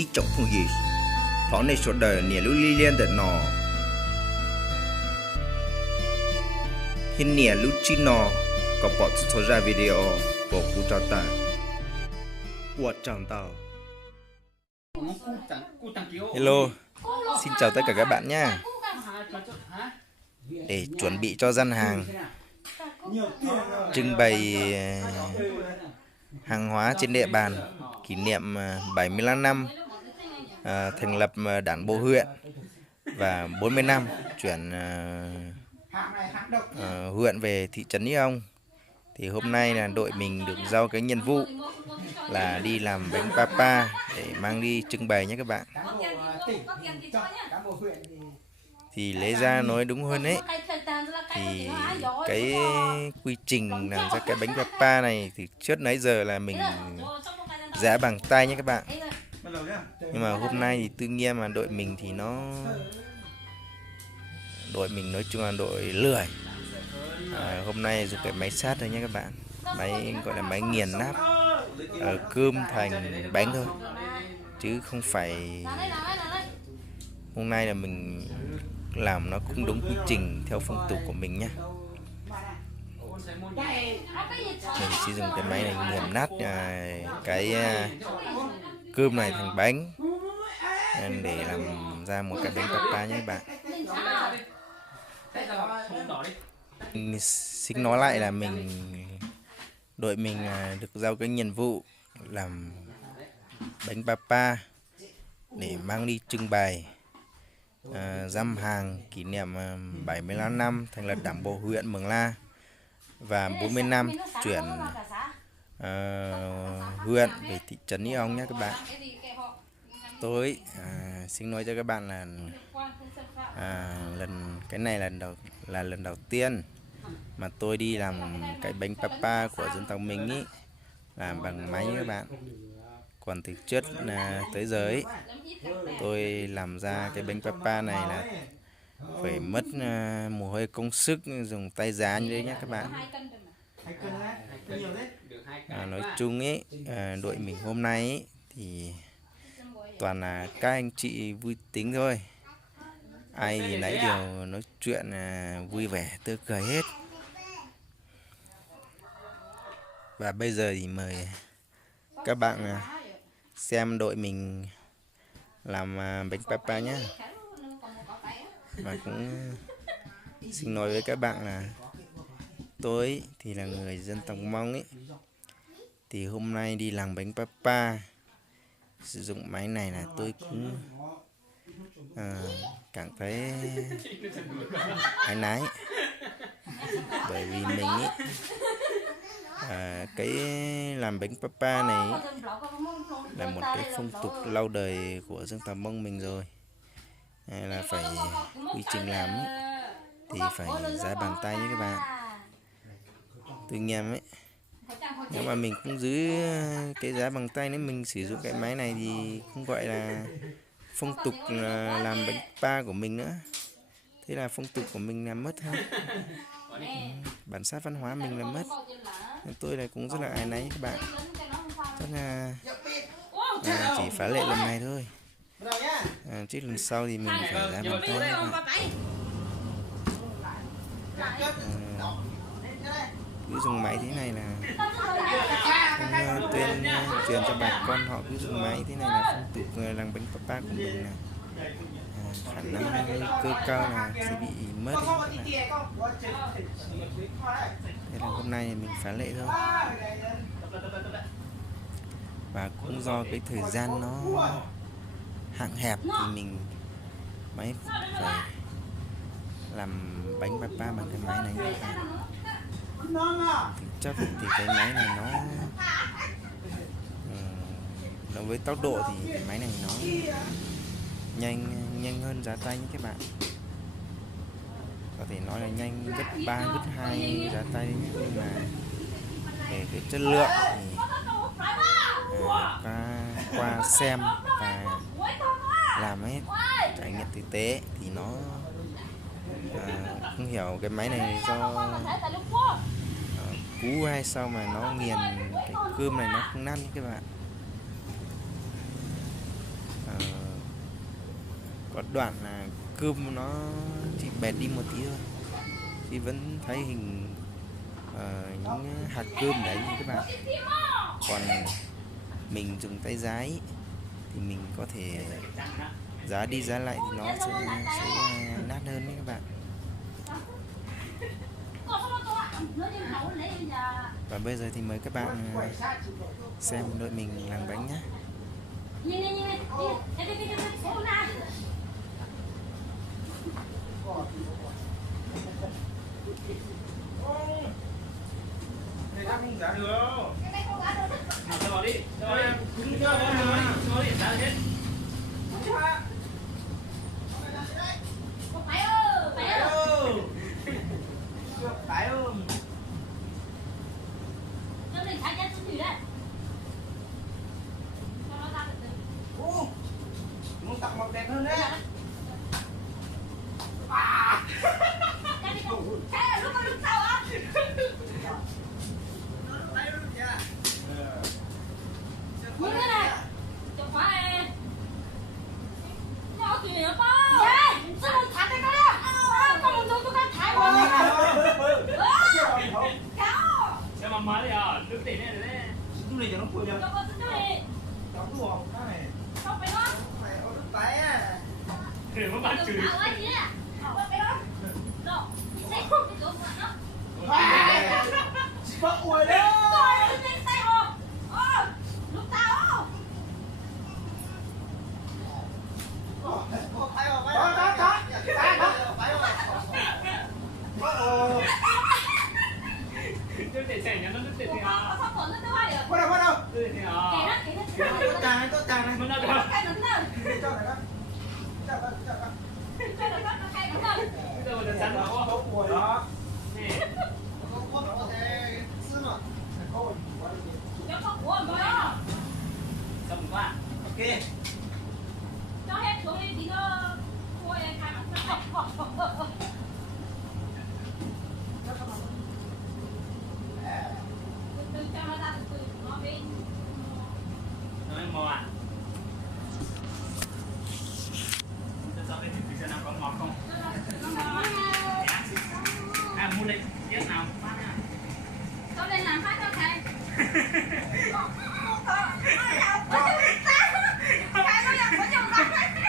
ít trọng không gì thọ này số đời nè lưu li liên tận nọ hiện nè lưu chi nọ có bỏ số ra video của cụ trò ta của chẳng tao. Hello, xin chào tất cả các bạn nha. Để chuẩn bị cho gian hàng trưng bày hàng hóa trên địa bàn kỷ niệm 75 năm thành lập đảng bộ huyện và 40 năm chuyển huyện về thị trấn Ý Ông, thì hôm nay là đội mình được giao cái nhiệm vụ là đi làm bánh papa để mang đi trưng bày nhé các bạn. Thì lấy ra nói đúng hơn ấy, thì cái quy trình làm ra cái bánh papa này thì trước nãy giờ là mình giã bằng tay nhé các bạn. Nhưng mà hôm nay thì tự nhiên mà đội mình thì đội mình nói chung là đội lười. Hôm nay dùng cái máy sát thôi nhé các bạn, máy gọi là máy nghiền nát cơm thành bánh thôi, chứ không phải hôm nay là mình làm nó cũng đúng quy trình theo phong tục của mình nhé. Mình sử dụng cái máy này nghiền nát cái cơm này thành bánh để làm ra một cái bánh papa nhé các bạn. Xin nói lại là đội mình được giao cái nhiệm vụ làm bánh papa để mang đi trưng bày dăm hàng kỷ niệm 75 năm thành lập đảng bộ huyện Mường La và 40 năm chuyển huyện về thị trấn Ý Ông nhé các bạn. Tôi xin nói cho các bạn là cái này là lần đầu tiên mà tôi đi làm cái bánh papa của dân tộc mình ý, làm bằng máy các bạn. Còn từ trước tới giờ ấy, tôi làm ra cái bánh papa này là phải mất mồ hôi công sức, dùng tay giá như thế nhé các bạn. Nói chung ấy, đội mình hôm nay ấy, thì toàn là các anh chị vui tính thôi, ai thì nãy đều nói chuyện vui vẻ tươi cười hết. Và bây giờ thì mời các bạn xem đội mình làm bánh papa nhé. Và cũng xin nói với các bạn là tôi thì là người dân tộc Mông ấy, thì hôm nay đi làm bánh papa sử dụng máy này là tôi cũng cảm thấy áy náy, bởi vì mình ấy, cái làm bánh papa này ấy, là một cái phong tục lâu đời của dân tộc Mông mình rồi, là phải quy trình làm ấy, thì phải giá bàn tay nhé các bạn. Tự nhiên ấy, nhưng mà mình cũng giữ cái giá bằng tay, nếu mình sử dụng cái máy này thì không gọi là phong tục là làm bánh papa của mình nữa, thế là phong tục của mình là mất ha. Bản sắc văn hóa mình là mất. Tôi là cũng rất là áy náy các bạn, rất là chỉ phá lệ lần này thôi, chứ lần sau thì mình phải giá bàn tay các bạn. Cứ dùng máy thế này là không truyền cho bà con họ cứ dùng máy thế này là phong tục làm bánh papa của mình là khả năng cơ cao là sẽ bị mất ấy. Thế là hôm nay mình phá lệ thôi. Và cũng do cái thời gian nó hạn hẹp thì mình mới phải làm bánh papa bằng cái máy này. Thực chất thì cái máy này nó với tốc độ thì cái máy này nó nhanh hơn giá tay nhé các bạn. Có thể nói là nhanh gấp 3, gấp 2 giá tay nhé. Nhưng mà về cái chất lượng thì qua xem và làm hết trải nghiệm thực tế thì nó không hiểu cái máy này do cú hay sao mà nó nghiền cái cơm này nó không năn các bạn. Có đoạn là cơm nó chỉ bẹt đi một tí thôi, thì vẫn thấy hình những hạt cơm đấy nha các bạn. Còn mình dùng tay giái thì mình có thể giá đi giá lại thì nó sẽ nát hơn đấy các bạn. Và bây giờ thì mời các bạn xem đội mình làm bánh nhé. Không giá được. Cho vào đi. Rồi, cứng cho nó đi giá hết. Phải ơi, phải ơi. Phải ơi. Cho mình thái chân xuống thủy đấy. Cho nó ra từ từ. Muốn tặng màu đẹp hơn đấy. Cái này cái lúc sau á. Như thế này. Chụp khóa này. Nó kìa nó bao. Sao không thả cái đó? Con muốn tôi con thả rồi. Cáo. Xem mà má đi à, nước tiền này đấy. Nước này cho nó cuội Cho con xuống đây. Đóng đùa cái này. Không phải nó. Mày có nước tay à. Để mà bắt chửi. Thả quá gì đấy. Không phải nó. Đó. Cái chỗ của nó. Chị bắt uồi đấy. Tôi lên tay hồ. Lúc tao. Nước tiền chảy nhá, nó nước tiền thì à. Sao còn nó vai được? Bắt đầu. Nước tiền thì à. Kể nó. Tốt chàng này. Nó đâu được. Cái nó đâu? Cho này đó. Cái nó cái nó đâu? Bây giờ mình dán vào có uồi đó. Nè. Cho con của rồi đó. Cầm qua. Ok. Cho hết xuống đi tí nữa. Thôi em khai mặt nó. Từ cho nó ra từ nó đi. Nói mò à. Thế sao đây thì xem nào có ngọt không? À mua lên biết nào phát nha. Cho lên làm phát cho thầy.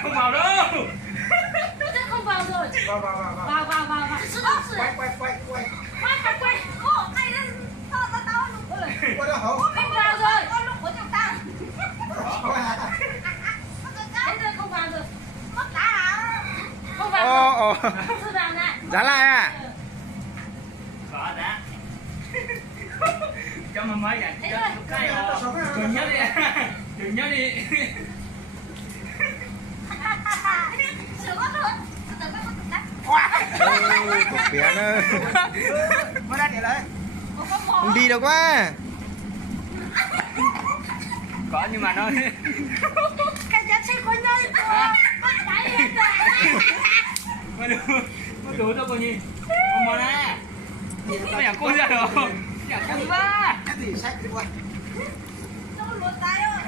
Không vào đâu. Chắc không vào rồi. Vào. Vào. Quay. Quay. Ô, tay lên. Tao lúc rồi. Quay đâu hả? Không vào rồi. Con lúc của chúng ta. Thế rồi không vào rồi. Mất đá hả? Không vào rồi. Sư vào này. Giá lại à? Có đã. Cho mà mới vậy. Cho cái đừng nhớ đi. Đừng nhớ đi. Sửa quá thôi. Từ từ có tắt. Cục biển ơi. Mới ra để lại. Không đi được quá. Có nhưng mà nó Cái giá trị của nhau bắt đáy hết rồi. Nó đủ đâu cô nhi. Mà nè. Nóอยากcô ra đâu.อยากcô ba. Cái gì sách quá. Nó lột tay rồi.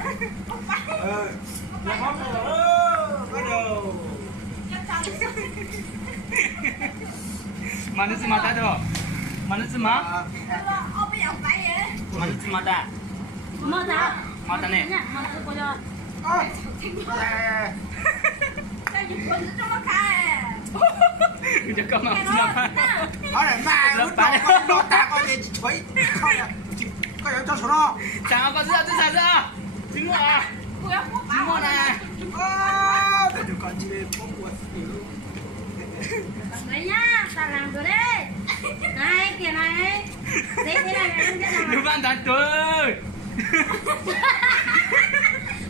Không phải. Nó hot rồi. Bắt đầu. Mana đâu? Mana semua? Ông bây giờ phải vậy. Mana semua dah? Mở ra. Mở ra nè. Mở ra cô cho. Cái gì quên trong nó khai. Cho con mà semua. Ở đây mà nó ta có gì vậy? Không à. Có gì cho số đó. Chẳng có dưa chứ sao dưa? Trứng à? Cô ơi, cô Trứng ngon à? Đừng còn chị lên bốc quần. đấy nhá, ta làm rồi đấy. Này kìa này. Đấy thế này em biết làm. Đừng ăn thằng tôi.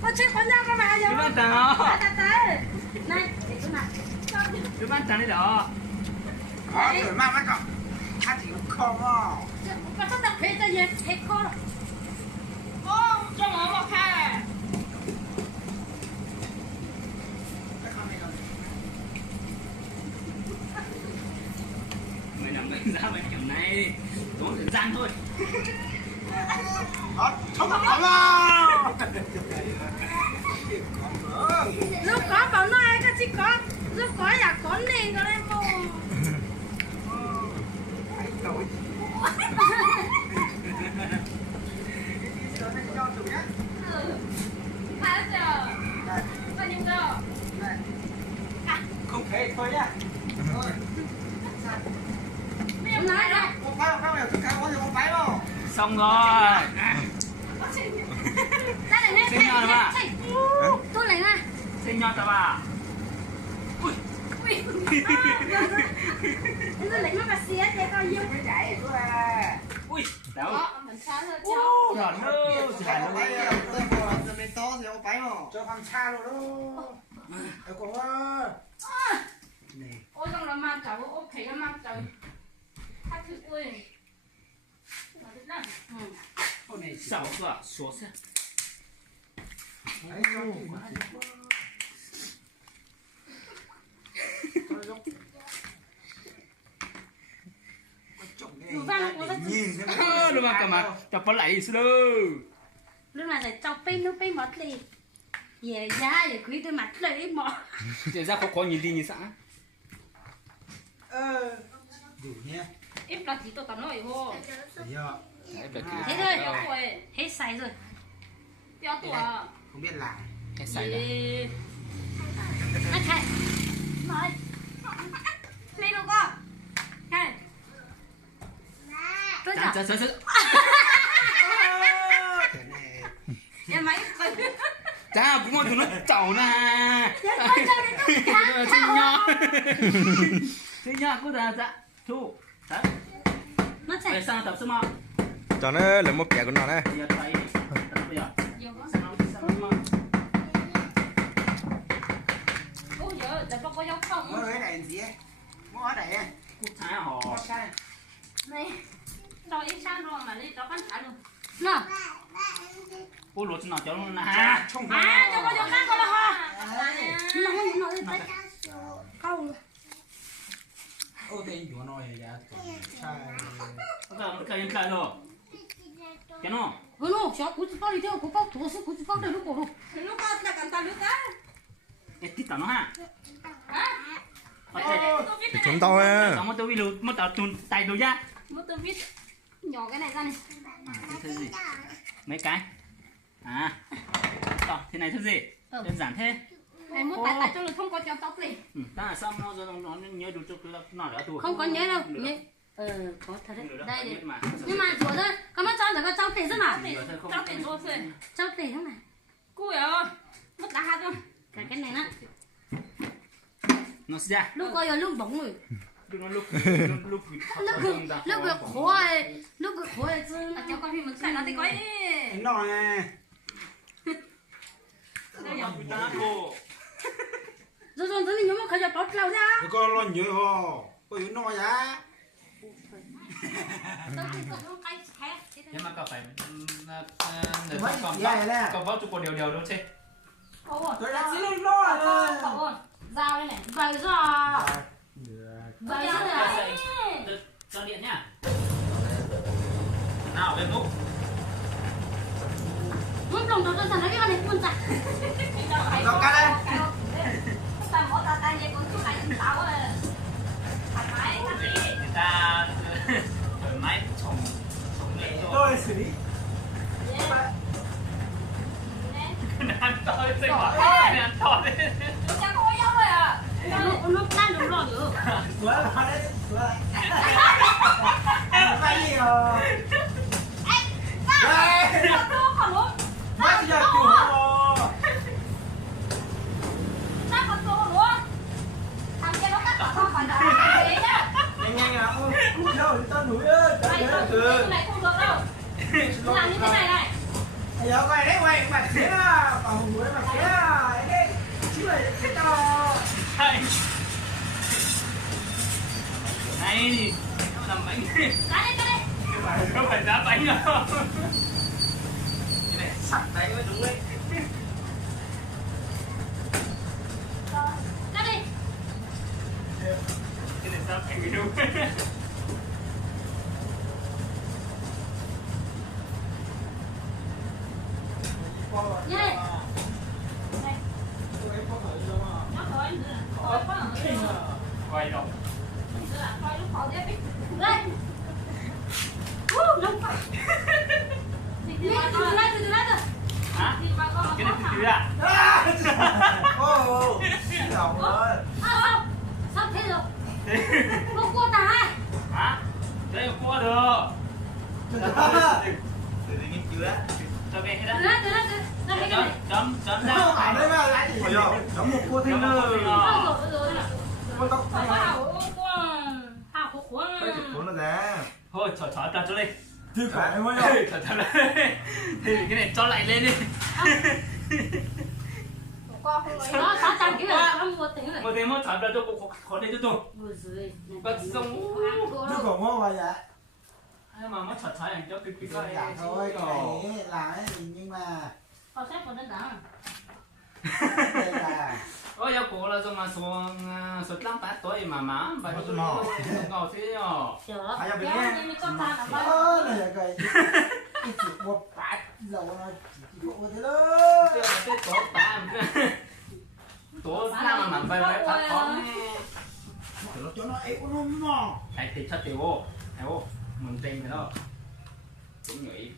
Có chuyện con ra các bạn Đừng rồi. ăn thằng. Tới. Này, để xuống mặt. Đừng ăn thằng này đó. Có rồi mà mấy cậu. Anh thì không có. Có sắp đặt hết ra gì? Hết cô rồi. Ô, cho nó vào khai. Mày nằm đánh giá mày kiểu này. Tốn thời gian thôi. Không có nào. Lúc có bảo nó ai cho chị có. có nhà con đi có đây mua. Hả chờ. Bao nhiêu giờ? Không thể thôi nhá. Em nói rồi. Không phải là tất cả có thể không phải đâu. Xong rồi. Ra này nè. Xin nhờ bà. Tôi lấy ra. Xin nhau ta bà. Ui. Tôi lấy nó mà xía thế coi như. Cái chạy của bà. Ui, đâu. Đó, mình sáng rồi cho. Giòn đâu, giòn Không phải đâu. là tôi bảo là mình to thì không phải không? Cho thằng xa rồi đó. Em cũng Ôi trong là mang cháu, ôi thấy nó mang cháu. Thắt thử ơi. Hôm nay sao cơ, số xe. nhìn Đúng mà cả mà, chọc có lại gì đâu. Lúc này phải chọc pin nó pin mất đi. Về ra để quý tôi mặt lấy mỏ. Chỉ ra có nhìn đi nhìn xã. đủ nhé. Em là chỉ tôi tao nói vô. Đấy, Thế thôi, tiêu tuổi. Hết say rồi. Tiêu tuổi. Không biết làm. cái sai đó. Anh thầy. Nói. Lên đâu con. Thầy. Tôi Chà, chào. chà, chà. Em máy. Chà, cũng muốn nó chảo nè. Con cho đến tôi chào. Xin nhau. Xin nhau, cô ta dạ. Thu. Đấy. Nó Để chạy. sang tập số 1. Cho nó lấy một kẻ của nó này. Bây giờ thấy. Bây giờ. Nhiều quá. Sang nó. Ôi giời, để có dấu không? Mới cái này gì ấy? Mới ở đây ấy. Cút thái họ. Này. Cho ít sang rồi mà đi cho con thả luôn. Nào. Cô lột nó cho nó nè. À, cho có dấu sang rồi là hả? Nó tay. Không. Ô thì chỗ nói vậy sai. Cái cái cái rồi. Cái nó. Ừ, nó cháu cũng bao đi theo, cũng bao thủ sư cũng bao đầy lúc cổ. Lúc con là cần ta lúc á. Ê, tít tao nó ha. Hả? Thì chúng tao á. Xong mất tôi bị lụt, mất tao chun tay tôi ra. Mất tôi viết nhỏ cái này ra này. Thế gì? Mấy cái. À. Đó, thế này thế gì? Đơn giản thế. Này mất tại cho lực không có cho tóc gì. Ta là sao nó nhớ đủ cho nó đã tuổi. Không có nhớ đâu. Nhớ. Có thật đấy. Đây này. Nhưng mà chúa thôi, có mất cho được có cháu tiền rất mà. Cháu tiền rồi rồi. Cháu tiền thế này. Cùi ơi. Mất đá hạt thôi. Cái này nó. Nó sẽ ra. Lúc coi rồi lúc bóng rồi. Lúc Lúc việc khổ rồi. Lúc việc khổ rồi chứ. Cháu con thì mình phải nó thì có đi. Nói nè. Rồi rồi rồi nhưng mà khởi giờ bóp lâu ra. Có lo nhớ hồ. Có yếu nói á. Nhưng mà cậu phải Còn vót chụp một điều đâu chứ. tôi đã xin lỗi rồi. Dao đây này. Vậy rồi. Vậy rồi. Cho điện nhá. Nào lên múc. Muốn trồng trồng trồng cái con này cuốn chặt. Đâu cả đây. Ta bỏ ta tay vậy con chú lại tao rồi. Thoải mái cắt đi. Người ta thoải mái trồng lên cho. Tôi xử lý. Ăn to lên bỏ. Ăn to lên. Chắc có dấu rồi à. Lúc đang đúng rồi nữa. Sửa lại đấy. Sửa lại. Cái gì rồi? Đây. Còn luôn. Mất giờ chủ rồi. Sao còn tô nữa? Thằng kia nó cắt không phải là thế nhá. Nhanh à. Ui đâu tao núi ơi. Này không được đâu. Làm như thế này này. Giờ quay đấy quay mặt thế à. Bảo núi mặt thế à. Đấy. Chứ là thế tao. Này, làm bánh. Cái đây. Không phải giá bánh đâu. Cái này sẵn đấy mới đúng đấy. Cái đi. Cái này sao thành đúng. Như này. Nó khỏi nữa. Khỏi quá. quay đâu. Quay lúc họ đi. Đây. Nóng quá. Từ đây rồi. Hả? Cái này từ từ à? Ô, chồng ơi. Sao thế rồi? Không cua ta. Hả? Đây là cua được. Từ đi nghiên cứu á. Cho về hết Từ á. đây. Chấm Không ra. phải đấy mà lại gì rồi. Đóng một cua thêm nữa. Con tóc này. Cuốn nó ra. Thôi cho ta cho đi. Thư khỏi em ơi. Cho lên. Thì cái này cho lại lên đi. Nó xóa trang kiểu là nó mua tiền rồi. Một thêm một cho ra cho khó đi cho tôi. Bật xong. Thư khỏi mua vào vậy. Nhưng mà mất thật anh cho cái Đơn giản thôi, cái này là cái gì nhưng mà Có xếp vào đơn giản. đây là ôi giờ cổ là do mà xuống sốt lắm bát tối mà má vậy nó ngọt thế nhở. Chờ. Phải cho mình Kéo nghe. lên con ta là bao. này là cái chỉ một bát dầu nó chỉ có thế đó. Thế là thế tổ ta tổ ra mà vậy vậy phát khó Nó cho nó ấy nó mò. ai thì chắc tiểu ô mình tên cái đó cũng nghĩ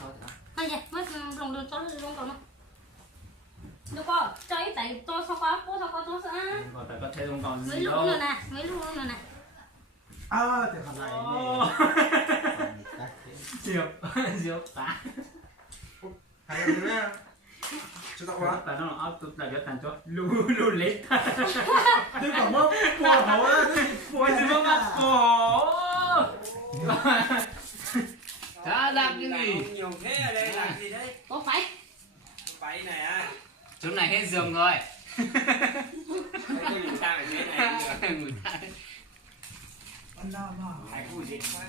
thôi đó. Mày vậy, mới lòng đường cho nó còn không? Được không? Cho ít tại tôi sao quá, cô sao quá tôi sẽ. Còn tại có thêm không còn Mấy gì lúc đâu. nữa nè, mấy lúc nữa nè. Thì còn lại Diệp tá. hay là thế nào? Chưa tao quá. Tại nó áo tụt là cái thành cho lu lết. Thế còn mơ bùa hổ á, Ôi gì mà bắt cổ. Chả làm cái gì. Nhiều thế ở đây làm gì đấy? Có phải? Váy này à? Chỗ này hết giường rồi. Thấy người ta phải thế này được. Người ta Phải vui dịch quá.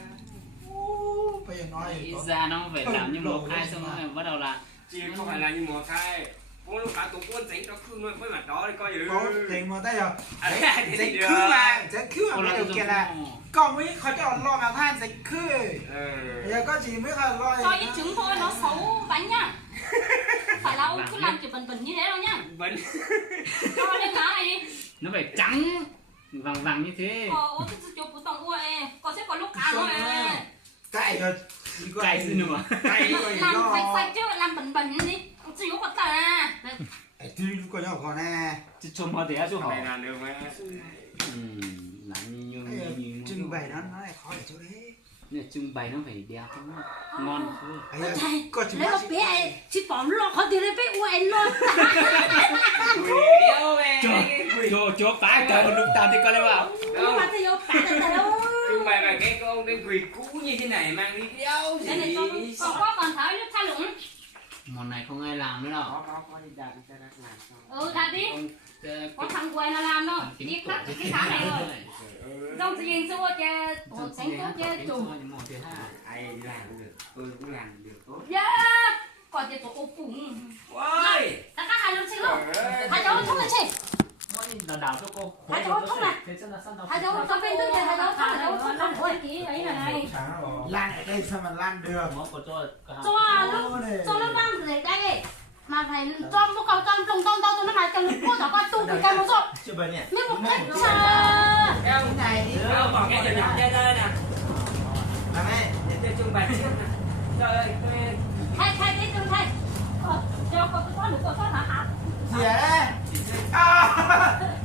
bây giờ nói nghĩ ra nó phải làm như một hai xong rồi bắt đầu là Chị không phải là như mùa khai. Cũng lúc cả tụi con giấy nó khương luôn với mặt đó thì coi như có tiền mà tay rồi thì giấy được. khứ mà giấy khứ cô mà là điều kiện là còn mới khó cho lo mà than giấy khứ bây giờ có gì mới là lo Cho ít trứng thôi, nó xấu bánh nhá. Phải là ông cứ làm kiểu bẩn bẩn như thế đâu nhá. Vẫn Cho lên má này. nó phải trắng vàng như thế. Ồ, cái chụp của tổng ua ấy. Có sẽ có lúc cá rồi. cày rồi Cay gì nữa. cày rồi Làm do sạch sạch chứ, làm bẩn bẩn đi. Chỉ có con ta. thì có nhỏ còn nè Chứ chôm hoa thế chú này hỏi. là được mà. Làm như trưng bày nó lại khó để chỗ đấy trưng bày nó phải đẹp không? Ngon thôi. có chừng Lấy cái bé ấy, chỉ bỏ lọ khó thì lấy bé ua ấy luôn. Điêu về. Chỗ phải trời lúc ta thì coi lấy vào. Nhưng mà thì yêu cả là đâu. Nhưng mà cái con cái quỳ cũ như thế này mang đi đéo Đây này gì. con có còn tháo nước tha lũng. Món này không ai làm nữa đâu. Có đi đặt ra làm. Đặt đi. Có thằng quầy nó làm đâu. Đi khắc cái tháng này rồi. Trong tự nhiên xua cho một sáng tốt cho chủ. Ai làm được, tôi cũng làm được tốt. Yeah. Còn thì tổ ô phụng. Ôi! Ta cắt hai lông xinh luôn. Hai cháu thông là chị. Là đào cho cô. Hai cháu thông này. Hai cháu thông bên tôi hai cháu thông là cháu thông ôi ký ấy là này. lan ở đây sao mà lan được Món của tôi. Cho nó mang để đây. Mà phải cho một cầu trong lồng tông tông nó mà trong nước có có tu cái cam nó rồi. chưa bền nhỉ Mấy một cách cha. Em này đi. Còn cái chuyện chơi đây nè. làm ấy Để tôi trưng bày trước nè. Trời ơi, tôi Thay đi tôi thay. Cho có được có hả hả. gì đấy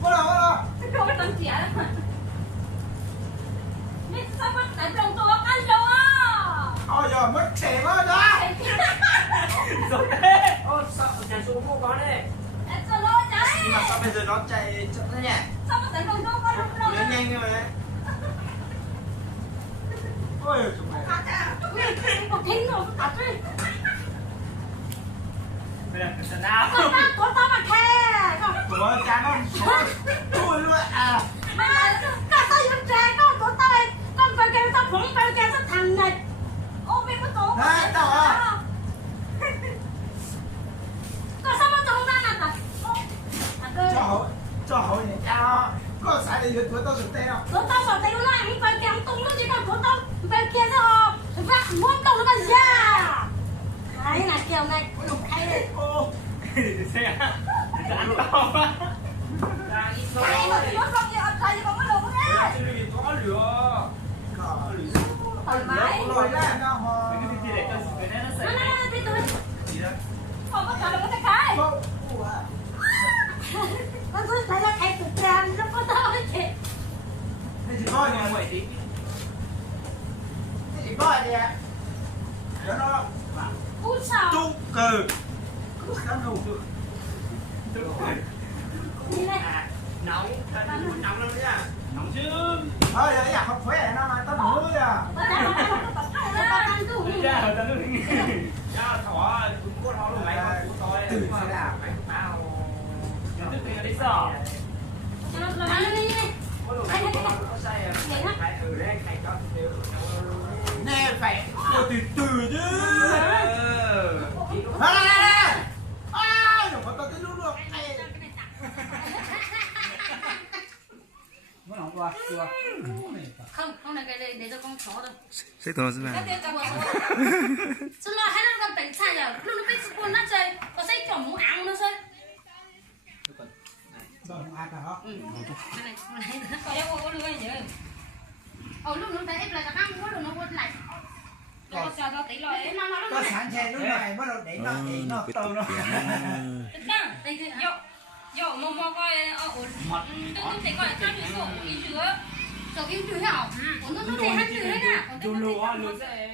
bắt đầu Không có tấm chĩa đó. Biết sao bắt tại lồng tôi ăn đâu á. ôi giờ mất trẻ quá đó rồi thế. Ô sợ nhà xuống không có đây. Em cho lỗi đấy. nhưng mà sao bây giờ nó chạy chậm thế nhỉ Sao mà tại lồng tôi có lúc đâu. nó nhanh như vậy ôi chúng mày Có kính rồi có tắt đi. Bây giờ cái nào? Có tao mà khe. của cha nó chui luôn à Mà cả tay con trẻ con của tay. Con phải kêu tao phóng phải kêu tao thằng này. Ô biết có tổ. đấy đâu à Có sao mà trông ra là thật. cho hỏi này cha có xài đi được của tao thực tế đâu Của tao sợ tay nó lại phải kéo tung nó chỉ còn của tao phải kia ra hò. Vác muốn đầu nó mà ra. Đấy là kiểu này. Hay đấy. ô Xe. Ăn to quá. Ra ít Cái này mà thì nó không gì ở đây còn có đồ nữa. phải. Rồi ra nó ho. Cái gì để cho cái này nó Nó sạch. đi tôi. Gì đó? Không có cần được cái cái. Nó cứ thấy là cái tụt ra nó có to chứ. Thế chỉ coi nè. Vậy thì Thế chỉ coi nè. Để nó Ui sao? trung cừ. Cứ khám đủ được. Như này. nóng nóng lắm đấy à. nóng chứ. Thôi đấy à, không phải nó mà tao nuôi à. Nó đang cứ Đi ra rồi ta cứ Ra thỏ cũng có thỏ luôn mày không coi Từ xe đạp. mày bao tức thì đi sợ. nó đi đi. có luôn mày có say à phải đấy thầy cho đều Nè phải từ từ chứ. ừ Nè. À, đừng có tao tới lúc được. Nó nóng quá, chưa. Không, không là cái này để cho con chó đâu. Sẽ tôi sẽ làm. Chứ nó hay nó còn tỉnh sai rồi, lúc nó biết con nó chơi, có xây kiểu muốn ăn nó chơi. Rồi, ăn hả? Cái này, có đâu có lưỡi gì. Lúc nó thấy ép lại cái ăn quá rồi nó quên lại. Nó cho tí rồi ấy, nó Có sẵn xe lúc này bắt đầu để nó tàu nó. đây kia. Yo, mua coi tôi thấy coi cho chữ sổ in chữ. Sổ in chữ hả? Nó thấy hắn chữ đấy nè. Lùa lùa sẽ